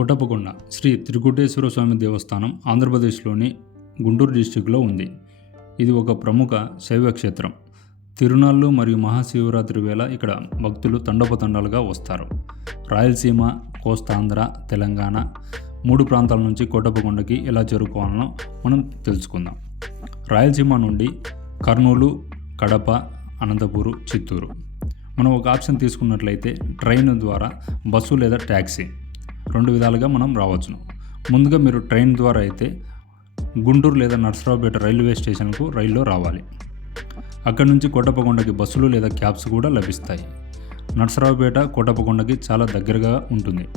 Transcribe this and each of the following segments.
కుటపకొండ శ్రీ త్రికుటేశ్వర స్వామి దేవస్థానం ఆంధ్రప్రదేశ్లోని గుంటూరు డిస్టిక్లో ఉంది. ఇది ఒక ప్రముఖ శైవ క్షేత్రం తిరునాళ్ళు మరియు మహాశివరాత్రి వేళ ఇక్కడ భక్తులు తండోపతండాలుగా వస్తారు. రాయలసీమ కోస్తాంధ్ర తెలంగాణ మూడు ప్రాంతాల నుంచి కోటప్పకొండకి ఎలా చేరుకోవాలనో మనం తెలుసుకుందాం. రాయలసీమ నుండి కర్నూలు కడప అనంతపూరు చిత్తూరు. మనం ఒక ఆప్షన్ తీసుకున్నట్లయితే ట్రైన్ ద్వారా బస్సు లేదా ట్యాక్సీ రెండు విధాలుగా మనం రావచ్చును. ముందుగా మీరు ట్రైన్ ద్వారా అయితే గుంటూరు లేదా నర్సరావుపేట రైల్వే స్టేషన్కు రైల్లో రావాలి. అక్కడి నుంచి కోటప్పకొండకి బస్సులు లేదా క్యాబ్స్ కూడా లభిస్తాయి. నర్సరావుపేట కోటప్పకొండకి చాలా దగ్గరగా ఉంటుంది.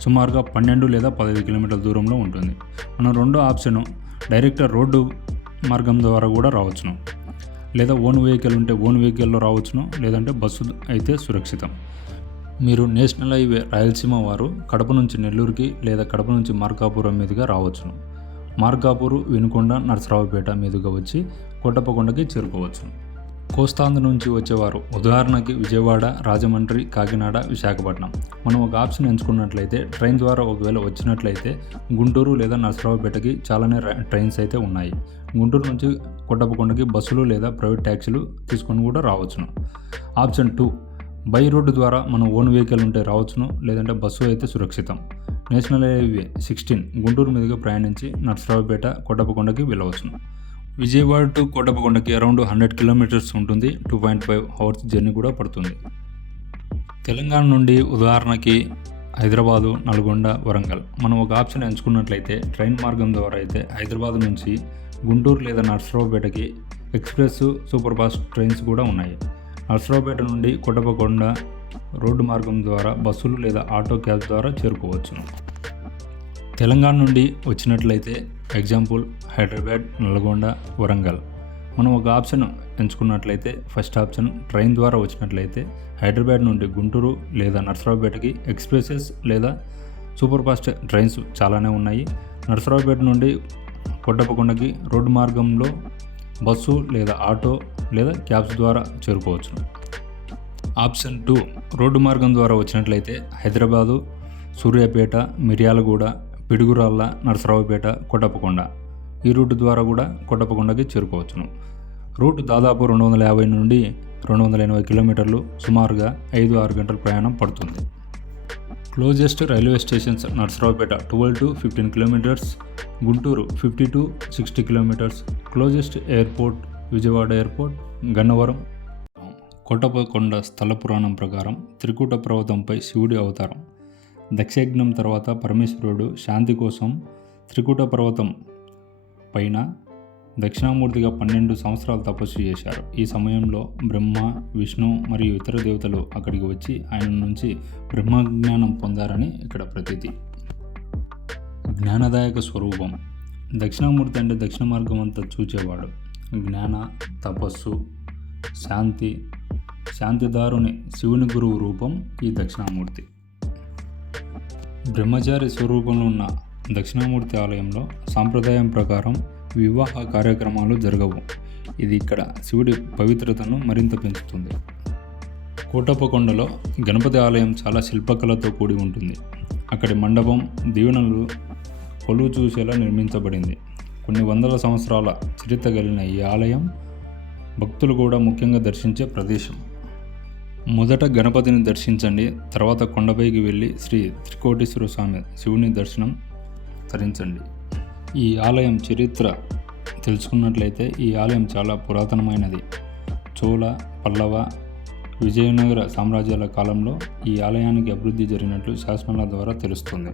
సుమారుగా పన్నెండు లేదా పదహైదు కిలోమీటర్ల దూరంలో ఉంటుంది. మనం రెండో ఆప్షన్ డైరెక్ట్ రోడ్డు మార్గం ద్వారా కూడా రావచ్చును. లేదా ఓన్ వెహికల్ ఉంటే ఓన్ వెహికల్లో రావచ్చును. లేదంటే బస్సు అయితే సురక్షితం. మీరు నేషనల్ హైవే రాయలసీమ వారు కడప నుంచి నెల్లూరుకి లేదా కడప నుంచి మార్కాపురం మీదుగా రావచ్చును. మార్కాపూరు వినుకొండ నరసరావుపేట మీదుగా వచ్చి కోటప్పకొండకి చేరుకోవచ్చును కోస్తాంధ్ర నుంచి వచ్చేవారు ఉదాహరణకి విజయవాడ రాజమండ్రి కాకినాడ విశాఖపట్నం. మనం ఒక ఆప్షన్ ఎంచుకున్నట్లయితే ట్రైన్ ద్వారా ఒకవేళ వచ్చినట్లయితే గుంటూరు లేదా నరసరావుపేటకి చాలానే ట్రైన్స్ అయితే ఉన్నాయి. గుంటూరు నుంచి కొట్టపకొండకి బస్సులు లేదా ప్రైవేట్ ట్యాక్సీలు తీసుకొని కూడా రావచ్చును. ఆప్షన్ టూ బై రోడ్డు ద్వారా మనం ఓన్ వెహికల్ ఉంటే రావచ్చును లేదంటే బస్సు అయితే సురక్షితం. నేషనల్ హైవే సిక్స్టీన్ గుంటూరు మీదుగా ప్రయాణించి నర్సరావుపేట కోటప్పకొండకి వెళ్ళవచ్చును. విజయవాడ టు కోటప్పకొండకి అరౌండ్ హండ్రెడ్ కిలోమీటర్స్ ఉంటుంది. Two point five hours journey కూడా పడుతుంది. తెలంగాణ నుండి ఉదాహరణకి హైదరాబాదు నల్గొండ వరంగల్. మనం ఒక ఆప్షన్ ఎంచుకున్నట్లయితే ట్రైన్ మార్గం ద్వారా అయితే హైదరాబాద్ నుంచి గుంటూరు లేదా నర్సరావుపేటకి ఎక్స్ప్రెస్ సూపర్ ఫాస్ట్ ట్రైన్స్ కూడా ఉన్నాయి. నర్సరావుపేట నుండి కొట్టపకొండ రోడ్డు మార్గం ద్వారా బస్సులు లేదా ఆటో క్యాబ్ ద్వారా చేరుకోవచ్చును తెలంగాణ నుండి వచ్చినట్లయితే ఎగ్జాంపుల్ హైదరాబాద్ నల్గొండ వరంగల్. మనం ఒక ఆప్షన్ ఎంచుకున్నట్లయితే ఫస్ట్ ఆప్షన్ ట్రైన్ ద్వారా వచ్చినట్లయితే హైదరాబాద్ నుండి గుంటూరు లేదా నర్సరావుపేటకి ఎక్స్ప్రెసెస్ లేదా సూపర్ ఫాస్ట్ ట్రైన్స్ చాలానే ఉన్నాయి. నర్సరావుపేట నుండి కొట్టపకొండకి రోడ్డు మార్గంలో బస్సు లేదా ఆటో లేదా క్యాబ్స్ ద్వారా చేరుకోవచ్చు. ఆప్షన్ టూ రోడ్డు మార్గం ద్వారా వచ్చినట్లయితే హైదరాబాదు సూర్యాపేట మిర్యాలగూడ పిడుగురాళ్ళ నరసరావుపేట కొట్టపకొండ ఈ రూట్ ద్వారా కూడా కొట్టపకొండకి చేరుకోవచ్చును. రూట్ దాదాపు రెండు వందల యాభై నుండి రెండు వందల ఎనభై కిలోమీటర్లు సుమారుగా ఐదు ఆరు గంటల ప్రయాణం పడుతుంది. Closest railway stations Narasaraopet twelve to fifteen kilometres Guntur fifty to sixty kilometres closest airport Vijayawada airport Gannavaram Kotappakonda స్థల పురాణం ప్రకారం త్రికూట పర్వతంపై శివుడి అవతారం దక్షయజ్ఞం తర్వాత పరమేశ్వరుడు శాంతి కోసం త్రికూట పర్వతం పైన దక్షిణామూర్తిగా పన్నెండు సంవత్సరాలు తపస్సు చేశారు. ఈ సమయంలో బ్రహ్మ విష్ణు మరియు ఇతర దేవతలు అక్కడికి వచ్చి ఆయన నుంచి బ్రహ్మజ్ఞానం పొందారని ఇక్కడ ప్రతీతి. జ్ఞానదాయక స్వరూపం. దక్షిణామూర్తి అంటే దక్షిణ మార్గం అంతా చూచేవాడు. జ్ఞాన తపస్సు శాంతి శాంతిదారుని శివుని గురువు రూపం ఈ దక్షిణామూర్తి. బ్రహ్మచారి స్వరూపంలో ఉన్న దక్షిణామూర్తి ఆలయంలో సాంప్రదాయం ప్రకారం వివాహ కార్యక్రమాలు జరగవు. ఇది ఇక్కడ శివుడి పవిత్రతను మరింత పెంచుతుంది. కోటప్పకొండలో గణపతి ఆలయం చాలా శిల్పకళతో కూడి ఉంటుంది. అక్కడి మండపం దీవెనలు కొలువు చూసేలా నిర్మించబడింది. కొన్ని వందల సంవత్సరాల చరిత్ర కలిగిన ఈ ఆలయం భక్తులు కూడా ముఖ్యంగా దర్శించే ప్రదేశం. మొదట గణపతిని దర్శించండి తర్వాత కొండపైకి వెళ్ళి శ్రీ త్రికోటేశ్వర స్వామి శివుని దర్శనం తరించండి. ఈ ఆలయం చరిత్ర తెలుసుకున్నట్లయితే ఈ ఆలయం చాలా పురాతనమైనది. చోళ పల్లవ విజయనగర సామ్రాజ్యాల కాలంలో ఈ ఆలయానికి అభివృద్ధి జరిగినట్లు శాసనాల ద్వారా తెలుస్తుంది.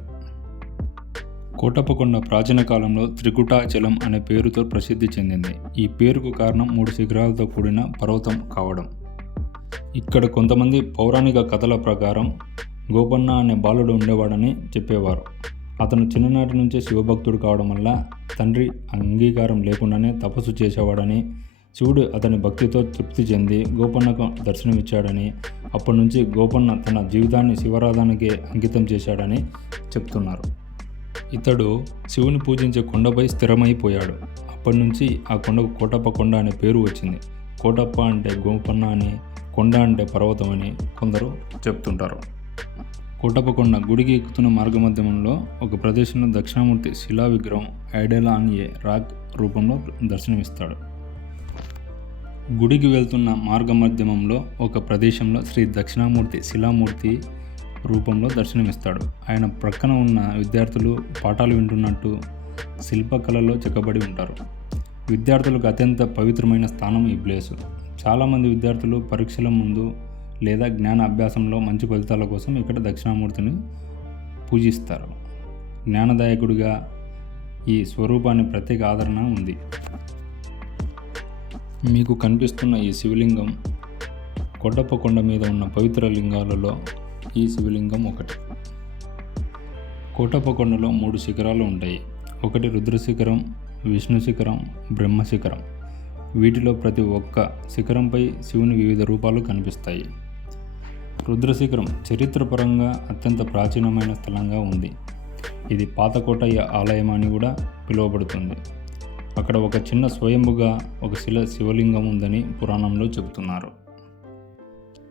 కోటప్పకొండ ప్రాచీన కాలంలో త్రికుటాచలం అనే పేరుతో ప్రసిద్ధి చెందింది. ఈ పేరుకు కారణం మూడు శిఖరాలతో కూడిన పర్వతం కావడం. ఇక్కడ కొంతమంది పౌరాణిక కథల ప్రకారం గోపన్న అనే బాలుడు ఉండేవాడని చెప్పేవారు. అతను చిన్ననాటి నుంచే శివభక్తుడు కావడం వల్ల తండ్రి అంగీకారం లేకుండానే తపస్సు చేసేవాడని శివుడు అతని భక్తితో తృప్తి చెంది గోపన్నకు దర్శనమిచ్చాడని అప్పటి నుంచి గోపన్న తన జీవితాన్ని శివరాధానికి అంకితం చేశాడని చెప్తున్నారు. ఇతడు శివుని పూజించే కొండపై స్థిరమైపోయాడు. అప్పటి నుంచి ఆ కొండకు కోటప్ప కొండ అనే పేరు వచ్చింది. కోటప్ప అంటే గోపన్న అని కొండ అంటే పర్వతం అని కొందరు చెప్తుంటారు. కోటప్పకొండ గుడికి ఎక్కుతున్న మార్గమధ్యమంలో ఒక ప్రదేశంలో దక్షిణామూర్తి శిలా విగ్రహం ఐడెలా అని ఏ రాక్ రూపంలో దర్శనమిస్తాడు. గుడికి వెళ్తున్న మార్గమధ్యమంలో ఒక ప్రదేశంలో శ్రీ దక్షిణామూర్తి శిలామూర్తి రూపంలో దర్శనమిస్తాడు. ఆయన ప్రక్కన ఉన్న విద్యార్థులు పాఠాలు వింటున్నట్టు శిల్పకళలో చెక్కబడి ఉంటారు. విద్యార్థులకు అత్యంత పవిత్రమైన స్థానం ఈ ప్లేసు. చాలామంది విద్యార్థులు పరీక్షల ముందు లేదా జ్ఞాన అభ్యాసంలో మంచి ఫలితాల కోసం ఇక్కడ దక్షిణామూర్తిని పూజిస్తారు. జ్ఞానదాయకుడిగా ఈ స్వరూపాన్ని ప్రత్యేక ఆదరణ ఉంది. మీకు కనిపిస్తున్న ఈ శివలింగం కొట్టప్ప కొండ మీద ఉన్న పవిత్ర లింగాలలో ఈ శివలింగం ఒకటి. కోటప్ప కొండలో మూడు శిఖరాలు ఉంటాయి. ఒకటి రుద్ర శిఖరం విష్ణు శిఖరం బ్రహ్మ శిఖరం వీటిలో ప్రతి ఒక్క శిఖరంపై శివుని వివిధ రూపాలు కనిపిస్తాయి. రుద్రశిఖరం చరిత్రపరంగా అత్యంత ప్రాచీనమైన స్థలంగా ఉంది. ఇది పాతకోటయ్య ఆలయం అని కూడా పిలువబడుతుంది. అక్కడ ఒక చిన్న స్వయంభుగా ఒక శిల శివలింగం ఉందని పురాణంలో చెబుతున్నారు.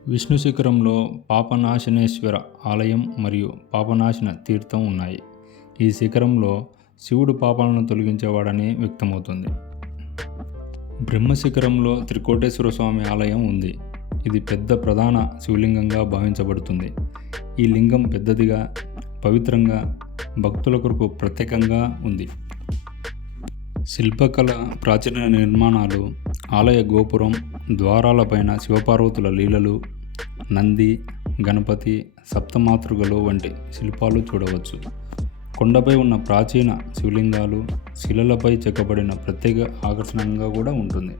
విష్ణు శిఖరంలో పాపనాశనేశ్వర ఆలయం మరియు పాపనాశన తీర్థం ఉన్నాయి. ఈ శిఖరంలో శివుడు పాపాలను తొలగించేవాడని వ్యక్తమవుతుంది. బ్రహ్మ శిఖరంలో త్రికోటేశ్వర స్వామి ఆలయం ఉంది. ఇది పెద్ద ప్రధాన శివలింగంగా భావించబడుతుంది. ఈ లింగం పెద్దదిగా పవిత్రంగా భక్తుల కొరకు ప్రత్యేకంగా ఉంది. శిల్పకళ ప్రాచీన నిర్మాణాలు ఆలయ గోపురం ద్వారాలపైన శివపార్వతుల లీలలు నంది గణపతి సప్తమాతృగలు వంటి శిల్పాలు చూడవచ్చు. కొండపై ఉన్న ప్రాచీన శివలింగాలు శిలలపై చెక్కబడిన ప్రత్యేక ఆకర్షణంగా కూడా ఉంటుంది.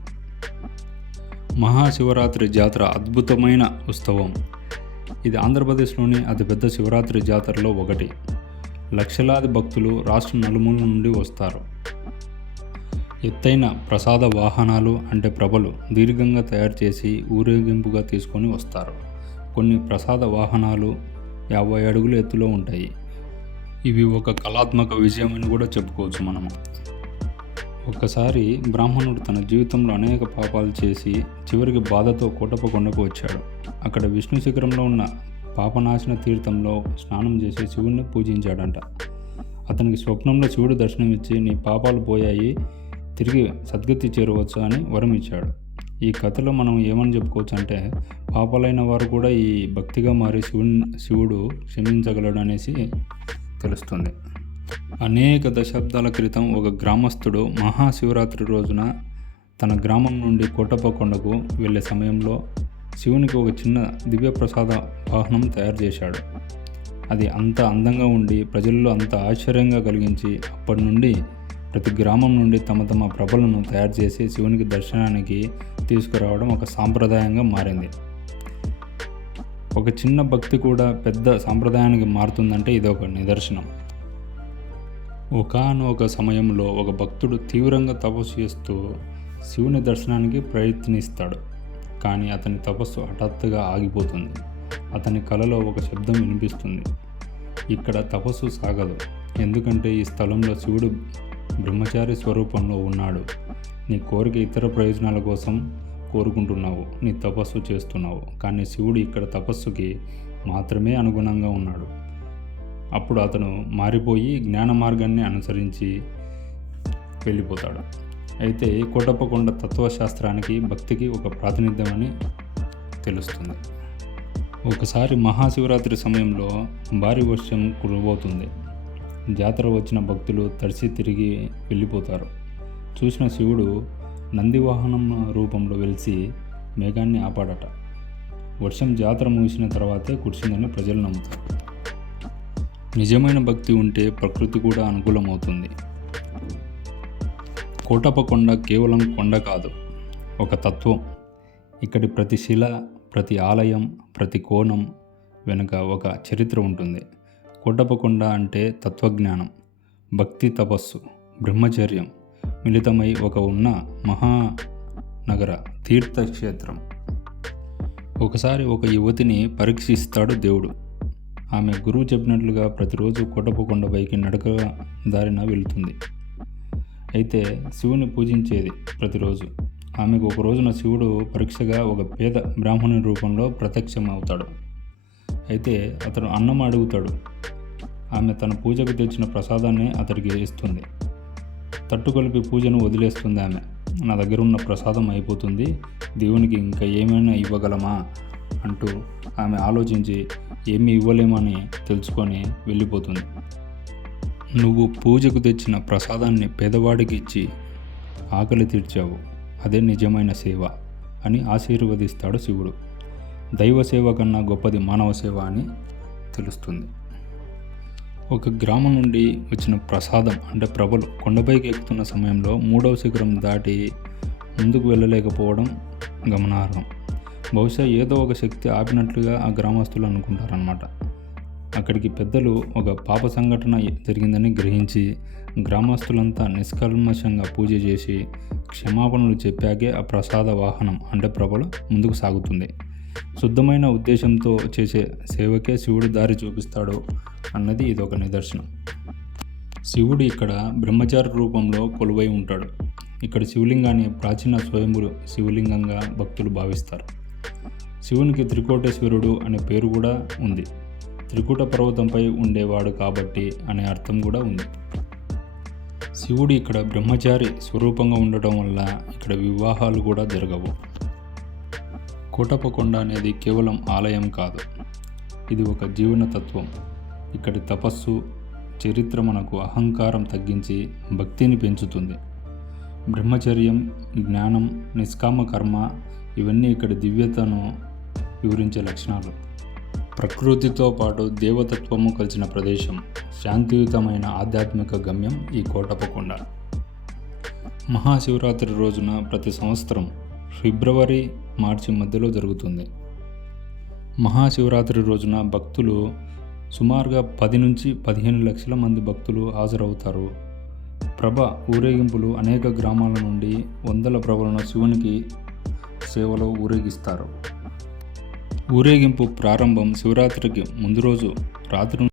మహాశివరాత్రి జాతర అద్భుతమైన ఉత్సవం. ఇది ఆంధ్రప్రదేశ్లోని అతిపెద్ద శివరాత్రి జాతరలో ఒకటి. లక్షలాది భక్తులు రాష్ట్ర నలుమూల నుండి వస్తారు. ఎత్తైన ప్రసాద వాహనాలు అంటే ప్రభలు దీర్ఘంగా తయారు చేసి ఊరేగింపుగా తీసుకొని వస్తారు. కొన్ని ప్రసాద వాహనాలు యాభై అడుగుల ఎత్తులో ఉంటాయి. ఇవి ఒక కళాత్మక విజయం అని కూడా చెప్పుకోవచ్చు మనము. ఒక్కసారి బ్రాహ్మణుడు తన జీవితంలో అనేక పాపాలు చేసి చివరికి బాధతో కోటప్ప కొండకు వచ్చాడు. అక్కడ విష్ణు శిఖరంలో ఉన్న పాపనాశన తీర్థంలో స్నానం చేసి శివుణ్ణి పూజించాడంట. అతనికి స్వప్నంలో శివుడు దర్శనమిచ్చి నీ పాపాలు పోయాయి తిరిగి సద్గతి చేరవచ్చు అని వరం ఇచ్చాడు. ఈ కథలో మనం ఏమని చెప్పుకోవచ్చు అంటే పాపాలైన వారు కూడా ఈ భక్తిగా మారి శివుని శివుడు క్షమించగలడు అనేసి తెలుస్తుంది. అనేక దశాబ్దాల క్రితం ఒక గ్రామస్తుడు మహాశివరాత్రి రోజున తన గ్రామం నుండి కోటప్ప కొండకు వెళ్ళే సమయంలో శివునికి ఒక చిన్న దివ్యప్రసాద వాహనం తయారు చేశాడు. అది అంత అందంగా ఉండి ప్రజల్లో అంత ఆశ్చర్యంగా కలిగించి అప్పటి నుండి ప్రతి గ్రామం నుండి తమ తమ ప్రభలను తయారు చేసి శివునికి దర్శనానికి తీసుకురావడం ఒక సాంప్రదాయంగా మారింది. ఒక చిన్న భక్తి కూడా పెద్ద సాంప్రదాయానికి మారుతుందంటే ఇది ఒక నిదర్శనం. ఒకానొక సమయంలో ఒక భక్తుడు తీవ్రంగా తపస్సు చేస్తూ శివుని దర్శనానికి ప్రయత్నిస్తాడు. కానీ అతని తపస్సు హఠాత్తుగా ఆగిపోతుంది. అతని కలలో ఒక శబ్దం వినిపిస్తుంది. ఇక్కడ తపస్సు సాగదు. ఎందుకంటే ఈ స్థలంలో శివుడు బ్రహ్మచారి స్వరూపంలో ఉన్నాడు. నీ కోరిక ఇతర ప్రయోజనాల కోసం కోరుకుంటున్నావు. నీ తపస్సు చేస్తున్నావు. కానీ శివుడు ఇక్కడ తపస్సుకి మాత్రమే అనుగుణంగా ఉన్నాడు. అప్పుడు అతను మారిపోయి జ్ఞాన మార్గాన్ని అనుసరించి వెళ్ళిపోతాడు. అయితే కోటప్పకొండ తత్వశాస్త్రానికి భక్తికి ఒక ప్రాతినిధ్యమని తెలుస్తుంది. ఒకసారి మహాశివరాత్రి సమయంలో భారీ వర్షం కురబోతుంది జాతర వచ్చిన భక్తులు తడిసి తిరిగి వెళ్ళిపోతారు. చూసిన శివుడు నందివాహనం రూపంలో వెలిసి మేఘాన్ని ఆపాడట. వర్షం జాతర ముగిసిన తర్వాతే కురిసిందని ప్రజలు నమ్ముతారు. నిజమైన భక్తి ఉంటే ప్రకృతి కూడా అనుకూలమవుతుంది. కోటపకొండ కేవలం కొండ కాదు ఒక తత్వం. ఇక్కడి ప్రతి శిల ప్రతి ఆలయం ప్రతి కోణం వెనుక ఒక చరిత్ర ఉంటుంది. కోటప కొండ అంటే తత్వజ్ఞానం భక్తి తపస్సు బ్రహ్మచర్యం మిళితమై ఒక ఉన్న మహానగర తీర్థక్షేత్రం. ఒకసారి ఒక యువతిని పరీక్షిస్తాడు దేవుడు. ఆమె గురువు చెప్పినట్లుగా ప్రతిరోజు కోటప్ప కొండపైకి నడక దారిన వెళుతుంది. అయితే శివుని పూజించేది ప్రతిరోజు. ఆమెకు ఒక రోజున శివుడు పరీక్షగా ఒక పేద బ్రాహ్మణుని రూపంలో ప్రత్యక్షం అవుతాడు అయితే అతను అన్నం అడుగుతాడు. ఆమె తన పూజకు తెచ్చిన ప్రసాదాన్ని అతడికి ఇస్తుంది. తట్టు కలిపి పూజను వదిలేస్తుంది ఆమె. నా దగ్గర ఉన్న ప్రసాదం అయిపోతుంది. దేవునికి ఇంకా ఏమైనా ఇవ్వగలమా? అంటూ ఆమె ఆలోచించి ఏమీ ఇవ్వలేమని తెలుసుకొని వెళ్ళిపోతుంది. నువ్వు పూజకు తెచ్చిన ప్రసాదాన్ని పేదవాడికి ఇచ్చి ఆకలి తీర్చావు. అదే నిజమైన సేవ అని ఆశీర్వదిస్తాడు శివుడు. దైవ సేవ కన్నా గొప్పది మానవ సేవ అని తెలుస్తుంది. ఒక గ్రామం నుండి వచ్చిన ప్రసాదం అంటే ప్రభలు కొండపైకి ఎక్కుతున్న సమయంలో మూడవ శిఖరం దాటి ముందుకు వెళ్ళలేకపోవడం గమనార్హం. బహుశా ఏదో ఒక శక్తి ఆపినట్లుగా ఆ గ్రామస్తులు అనుకుంటారనమాట అక్కడికి పెద్దలు ఒక పాప సంఘటన జరిగిందని గ్రహించి గ్రామస్తులంతా నిష్కల్మషంగా పూజ చేసి క్షమాపణలు చెప్పాకే ఆ ప్రసాద వాహనం అంటే ప్రభలు ముందుకు సాగుతుంది. శుద్ధమైన ఉద్దేశంతో చేసే సేవకే శివుడు దారి చూపిస్తాడు అన్నది ఇది ఒక నిదర్శనం. శివుడు ఇక్కడ బ్రహ్మచారి రూపంలో కొలువై ఉంటాడు. ఇక్కడ శివలింగాన్ని ప్రాచీన స్వయంభుడు శివలింగంగా భక్తులు భావిస్తారు. శివునికి త్రికోటేశ్వరుడు అనే పేరు కూడా ఉంది. త్రికూట పర్వతంపై ఉండేవాడు కాబట్టి అనే అర్థం కూడా ఉంది. శివుడు ఇక్కడ బ్రహ్మచారి స్వరూపంగా ఉండటం వల్ల ఇక్కడ వివాహాలు కూడా జరగవు. కోటపకొండ అనేది కేవలం ఆలయం కాదు. ఇది ఒక జీవన తత్వం ఇక్కడి తపస్సు చరిత్ర మనకు అహంకారం తగ్గించి భక్తిని పెంచుతుంది. బ్రహ్మచర్యం జ్ఞానం నిష్కామ కర్మ ఇవన్నీ ఇక్కడ దివ్యతను వివరించే లక్షణాలు. ప్రకృతితో పాటు దేవతత్వము కలిసిన ప్రదేశం శాంతియుతమైన ఆధ్యాత్మిక గమ్యం ఈ కోటపకొండ మహాశివరాత్రి రోజున ప్రతి సంవత్సరం ఫిబ్రవరి మార్చి మధ్యలో జరుగుతుంది. మహాశివరాత్రి రోజున భక్తులు సుమారుగా పది నుంచి పదిహేను లక్షల మంది భక్తులు హాజరవుతారు. ప్రభ ఊరేగింపులు అనేక గ్రామాల నుండి వందల ప్రభులను శివునికి సేవలో ఊరేగిస్తారు. ఊరేగింపు ప్రారంభం శివరాత్రికి ముందు రోజు రాత్రి